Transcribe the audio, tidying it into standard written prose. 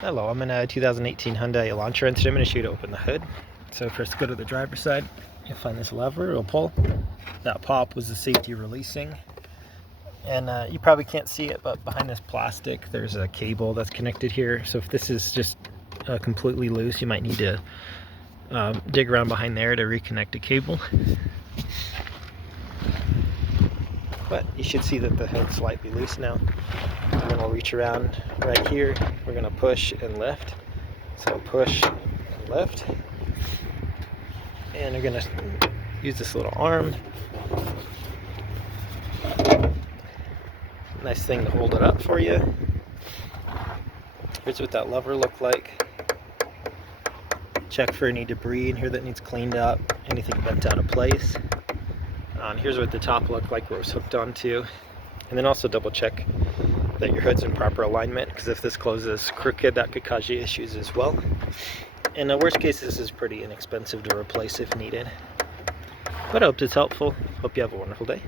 Hello, I'm in a 2018 Hyundai Elantra and today I'm going to show you to open the hood. So first go to the driver's side, you'll find this lever, it'll pull. That pop was the safety releasing. And you probably can't see it, but behind this plastic there's a cable that's connected here. So if this is just completely loose, you might need to dig around behind there to reconnect a cable. But you should see that the hood's slightly loose now. And then I'll reach around right here. We're going to push and lift. So push and lift. And we're going to use this little arm. Nice thing to hold it up for you. Here's what that lever looked like. Check for any debris in here that needs cleaned up, anything bent out of place. And here's what the top looked like where it was hooked onto. And then also double check that your hood's in proper alignment, because if this closes crooked, that could cause you issues as well. In the worst case, this is pretty inexpensive to replace if needed. But I hope it's helpful. Hope you have a wonderful day.